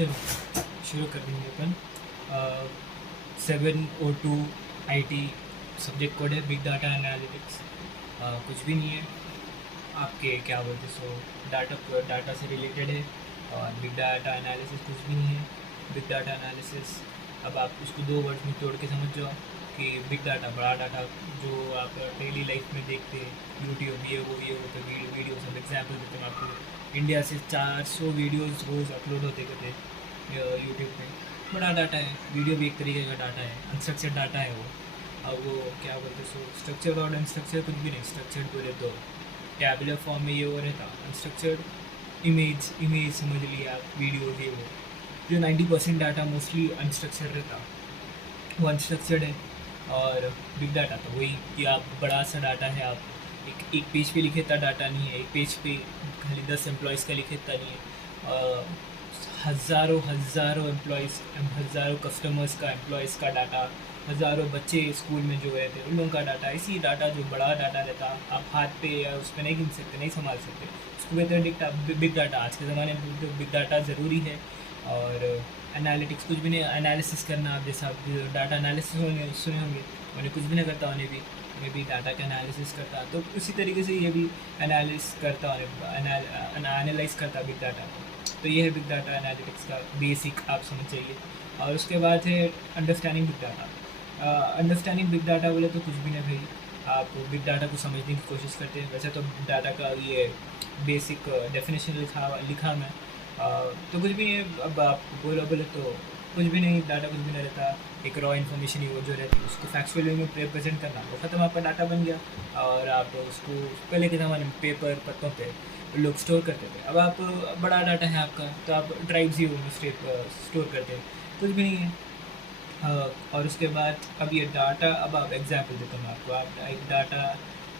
चलो शुरू कर देंगे अपन। 702 IT सब्जेक्ट कोड है, बिग डाटा एनालिटिक्स। कुछ भी नहीं है आपके, क्या बोलते सो डाटा से रिलेटेड है। और बिग डाटा एनालिसिस कुछ भी नहीं है। बिग डाटा एनालिसिस अब आप उसको दो वर्ड्स में तोड़ के समझ जाओ कि बिग डाटा बड़ा डाटा जो आप डेली लाइफ में देखते हैं, यूट्यूब ये वो पे वीडियो सब एग्जाम्पल देते हैं आपको। इंडिया से 400 वीडियोस रोज़ अपलोड होते थे यूट्यूब पे। बड़ा डाटा है, वीडियो भी एक तरीके का डाटा है, अनस्ट्रक्चर्ड डाटा है वो। अब वो क्या बोलते सो स्ट्रक्चर और अनस्ट्रक्चर कुछ भी नहीं। स्ट्रक्चर्ड बोले तो टैबुलर फॉर्म में ये हो रहता, अनस्ट्रक्चर्ड इमेज समझ लिए आप, वीडियो ये वो। जो 90% डाटा मोस्टली अनस्ट्रक्चर्ड रहता वो अनस्ट्रक्चर्ड है। और बिग डाटा तो वही कि आप बड़ा सा डाटा है, आप एक पेज पे लिखे इतना डाटा नहीं है। एक पेज पे खाली 10 एम्प्लॉयज़ का लिखे इतना नहीं है। हज़ारों एम्प्लॉयज़, हज़ारों कस्टमर्स का, एम्प्लॉयज़ का डाटा, हज़ारों बच्चे स्कूल में जो रहते उन लोगों का डाटा। इसी डाटा जो बड़ा डाटा रहता आप हाथ पे या उस पर नहीं गिन सकते, नहीं संभाल सकते, उसको बेहतर बिग डाटा। आज के ज़माने में बिग डाटा ज़रूरी है। और एनालिटिक्स कुछ भी नहीं, एनालिसिस करना। आप जैसा डाटा एनालिसिस सुने होंगे, उन्हें कुछ भी नहीं करता, उन्हें भी डाटा का एनालिसिस करता। तो उसी तरीके से ये भी एनालिस करता, एनालाइज करता बिग डाटा को। तो ये है बिग डाटा एनालिटिक्स का बेसिक, आप समझ जाइए। और उसके बाद है understanding big data. Understanding big data बोले तो कुछ भी नहीं भाई, आप बिग डाटा को समझने की कोशिश करते हैं। वैसे तो डाटा का ये बेसिक डेफिनेशन लिखा मैं, तो कुछ भी नहीं। अब आप बोले तो कुछ भी नहीं, डाटा कुछ भी नहीं रहता। एक रॉ इन्फॉर्मेशन ही वो जो रहती है उसको फैक्चुअल वे में प्रेजेंट करना, वो ख़त्म, आपका डाटा बन गया। और आप उसको पहले के ज़माने में पेपर पत्तों पे लोग स्टोर करते थे। अब आप बड़ा डाटा है आपका तो आप ड्राइव जी में स्टोर करते हैं, कुछ भी नहीं है। और उसके बाद अब ये डाटा, अब आप एग्जाम्पल देता हूँ आपको। आप एक डाटा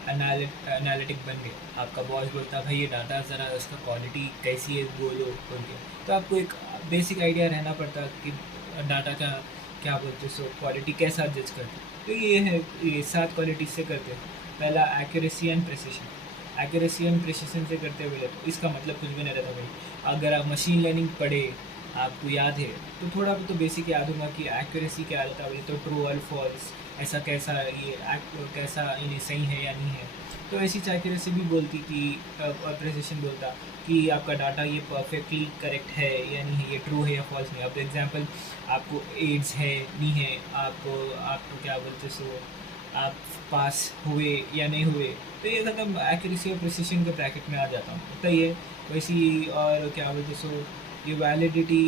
एनालिटिक बन गए, आपका बॉस बोलता भाई ये डाटा ज़रा उसका क्वालिटी कैसी है बोलो बोल के। तो आपको एक बेसिक आइडिया रहना पड़ता कि डाटा का क्या बोलते सो क्वालिटी कैसा जज करते। तो ये है, ये 7 क्वालिटी से करते हैं। पहला accuracy and precision. Accuracy and precision से करते हुए तो इसका मतलब कुछ भी नहीं रहता भाई। अगर आप मशीन लर्निंग पढ़े, आपको याद है तो थोड़ा तो बेसिक याद होगा कि एक्यूरेसी क्या रहता है। तो ट्रू और फॉल्स, ऐसा कैसा ये कैसा ये सही है या नहीं है। तो ऐसी एक्यूरेसी भी बोलती कि और प्रिसिशन बोलता कि आपका डाटा ये परफेक्टली करेक्ट है या नहीं है, ये ट्रू है या फॉल्स नहीं। अब एग्जांपल आपको एड्स है नहीं है, आपको क्या बोलते सो आप पास हुए या नहीं हुए। तो ये खत्म, एक्यूरेसी और प्रिसिशन के ब्रैकेट में आ जाता हूँ। तो ये वैसी, और क्या बोलते सो ये वैलिडिटी,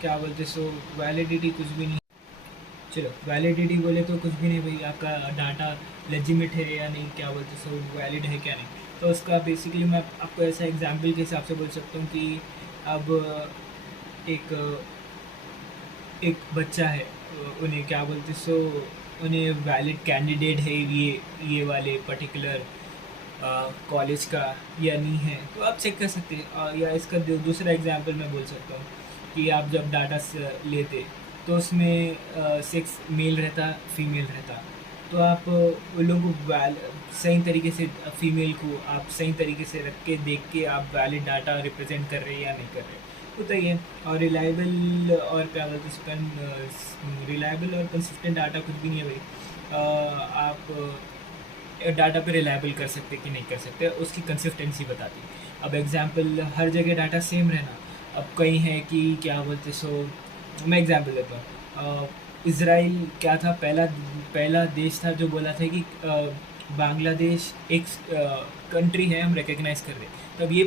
क्या बोलते सो वैलिडिटी कुछ भी नहीं। चलो वैलिडिटी बोले तो कुछ भी नहीं भाई, आपका डाटा लेजिमिट है या नहीं, क्या बोलते सो वैलिड है क्या नहीं। तो उसका बेसिकली मैं आपको ऐसा एग्जांपल के हिसाब से बोल सकता हूँ कि अब एक एक बच्चा है, उन्हें क्या बोलते सो उन्हें वैलिड कैंडिडेट है ये वाले पर्टिकुलर कॉलेज का या नहीं है, तो आप चेक कर सकते हैं। या इसका दूसरा एग्जांपल मैं बोल सकता हूँ कि आप जब डाटा लेते तो उसमें सेक्स मेल रहता फीमेल रहता, तो आप उन लोगों को सही तरीके से फीमेल को आप सही तरीके से रख के देख के आप वैलिड डाटा रिप्रेजेंट कर रहे हैं या नहीं कर रहे, होता ही है। और रिलायबल और क्या बोलते हैं, रिलायबल और कंसिस्टेंट डाटा कुछ भी नहीं है भाई। आप डाटा पे रिलायबल कर सकते कि नहीं कर सकते, उसकी कंसिस्टेंसी बताती है। अब एग्जांपल, हर जगह डाटा सेम रहना। अब कहीं है कि क्या बोलते सो, मैं एग्जांपल देता हूँ। इज़राइल क्या था, पहला देश था जो बोला था कि बांग्लादेश एक कंट्री है, हम रिकग्नाइज कर रहे हैं। तब ये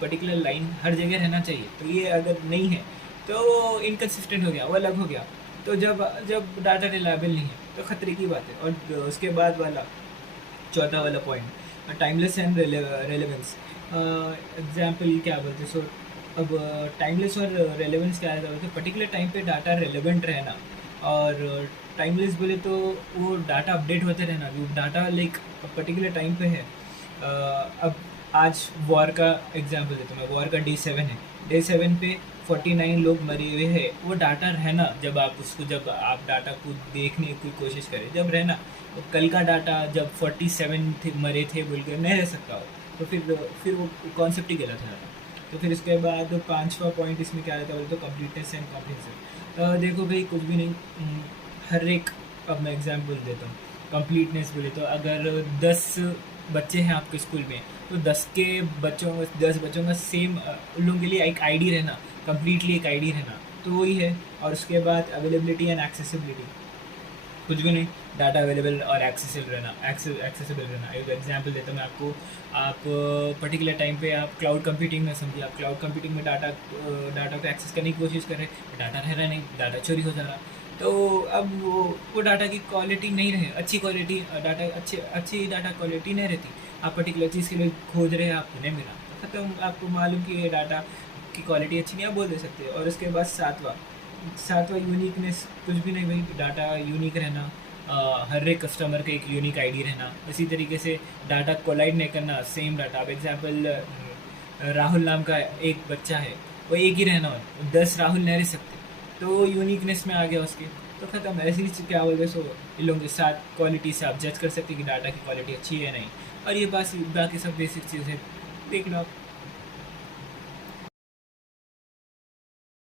पर्टिकुलर लाइन हर जगह रहना चाहिए। तो ये अगर नहीं है तो इनकन्सिस्टेंट हो गया, वो अलग हो गया। तो जब डाटा रिलायबल नहीं है तो ख़तरे की बात है। और उसके बाद वाला चौथा वाला point, timeless and relevance. Example क्या बोलते सो, अब टाइमलेस और रेलेवेंस क्या रहता है, पर्टिकुलर टाइम पे डाटा रेलेवेंट रहना। और टाइमलेस बोले तो वो डाटा अपडेट होते रहना, वो डाटा लाइक पर्टिकुलर टाइम पे है। अब आज वॉर का एग्जांपल देता हूँ मैं, वॉर का डे 7 है, डे 7 पे 49 लोग मरे हुए हैं। वो डाटा रहना, जब आप डाटा को देखने की कोशिश करें जब रहना, तो कल का डाटा जब 47 थे मरे थे बोल कर नहीं रह सकता हो, तो फिर वो कॉन्सेप्ट ही गलत है। तो फिर उसके बाद 5वां पॉइंट इसमें क्या रहता है बोले तो कंप्लीटनेस एंड कॉम्प्रिहेंशन। देखो भाई कुछ भी नहीं, हर एक, अब मैं एग्जांपल देता हूँ। कंप्लीटनेस बोले तो अगर 10 बच्चे हैं आपके स्कूल में, तो 10 बच्चों का सेम उन लोगों के लिए एक आईडी रहना, कम्प्लीटली एक आईडी रहना, तो वही है। और उसके बाद अवेलेबिलिटी एंड एक्सेसिबिलिटी, कुछ भी नहीं, डाटा अवेलेबल और एक्सेसिबल रहना। एक एग्जांपल देता हूँ मैं आपको। आप पर्टिकुलर टाइम पे आप क्लाउड कंप्यूटिंग में समझिए, आप क्लाउड कंप्यूटिंग में डाटा को एक्सेस करने की कोशिश कर रहे हैं, डाटा रह रहा नहीं, डाटा चोरी हो जा रहा। तो अब वो डाटा की क्वालिटी नहीं रहे, अच्छी क्वालिटी डाटा, अच्छी डाटा क्वालिटी नहीं रहती। आप पर्टिकुलर चीज़ के लिए खोज रहे हैं, आपको नहीं मिला, तो ख़त्म। आपको मालूम कि ये डाटा की क्वालिटी अच्छी नहीं, आप बोल दे सकते। और उसके बाद सातवां यूनिकनेस, कुछ भी नहीं भाई, डाटा यूनिक रहना, हर एक कस्टमर का एक यूनिक आईडी रहना। इसी तरीके से डाटा कोलाइड नहीं करना, सेम डाटा। अब एग्जांपल, राहुल नाम का एक बच्चा है, वो एक ही रहना है, 10 राहुल नहीं रह सकते, तो यूनिकनेस में आ गया उसके, तो ख़त्म। ऐसी क्या बोलते सो, इन लोगों के साथ क्वालिटी से आप जज कर सकते कि डाटा की क्वालिटी अच्छी है या नहीं। और ये बाकी सब बेसिक चीज़ें देख लो आप।